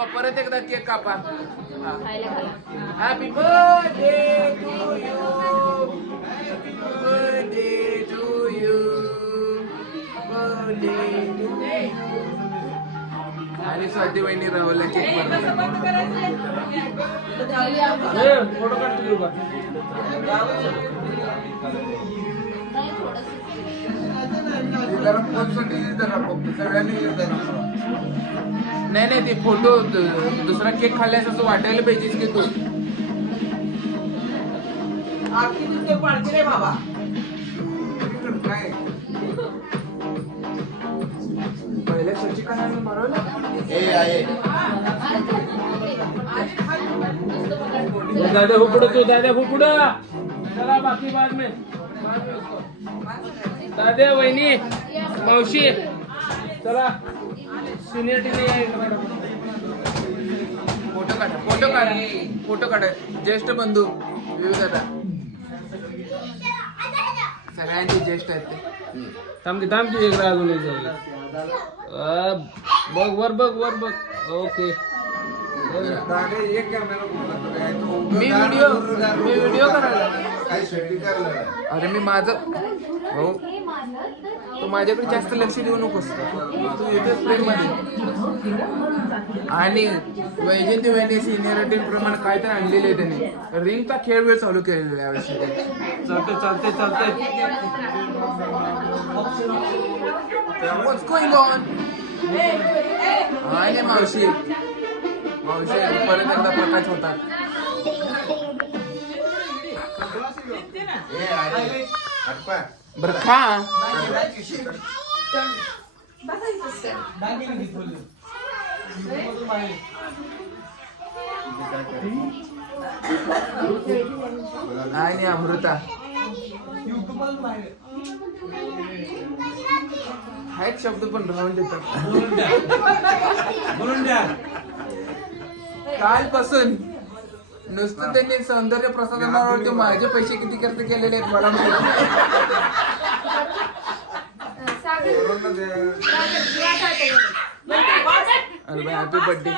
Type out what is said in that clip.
कापा परत एकदा केक कापा. Happy birthday to you. Birthday to you. Birthday to you. आणि स्वाती वहिनी राहुलला केक फोटो काढतो का? नाही नाही ते फोटो दुसरा केक खाल्ल्यास असं वाटायला पाहिजेस की तू. बाबा पहिल्या सची काय मारवलं दादा हुपड तू दादा हुपड चला बाकी बाद में दादा वहिनी मावशी चला सिनियर फोटो काढा फोटो काढा फोटो काढा. ज्येष्ठ बंधू विवेक दादा सगळ्यांचे ज्येष्ठ आहेत ते. थांब की एक अजून एक बघ वर बघ ओके. मी व्हिडिओ करायला अरे मी माझं हो तू माझ्याकडे जास्त लक्ष देऊ नकोस तू येतोस प्रेम मध्ये. आणि वैजयंती वहिनी सिनियरिटी प्रमाणे काय तर आणलेले आहे त्यांनी रिंगचा खेळ वेळ चालू केलेला यावेळेस. चालते What's going on? आणि मावशी परत एकदा प्रकाश होता. बरं खा. आणि अमृता हा एक शब्द पण राहून देतात. कालपासून नुसतं त्यांनी सौंदर्य प्रसाधनावरती माझे पैसे किती खर्च केलेले आहेत मला माहिती. अरे हॅपी बर्थडे.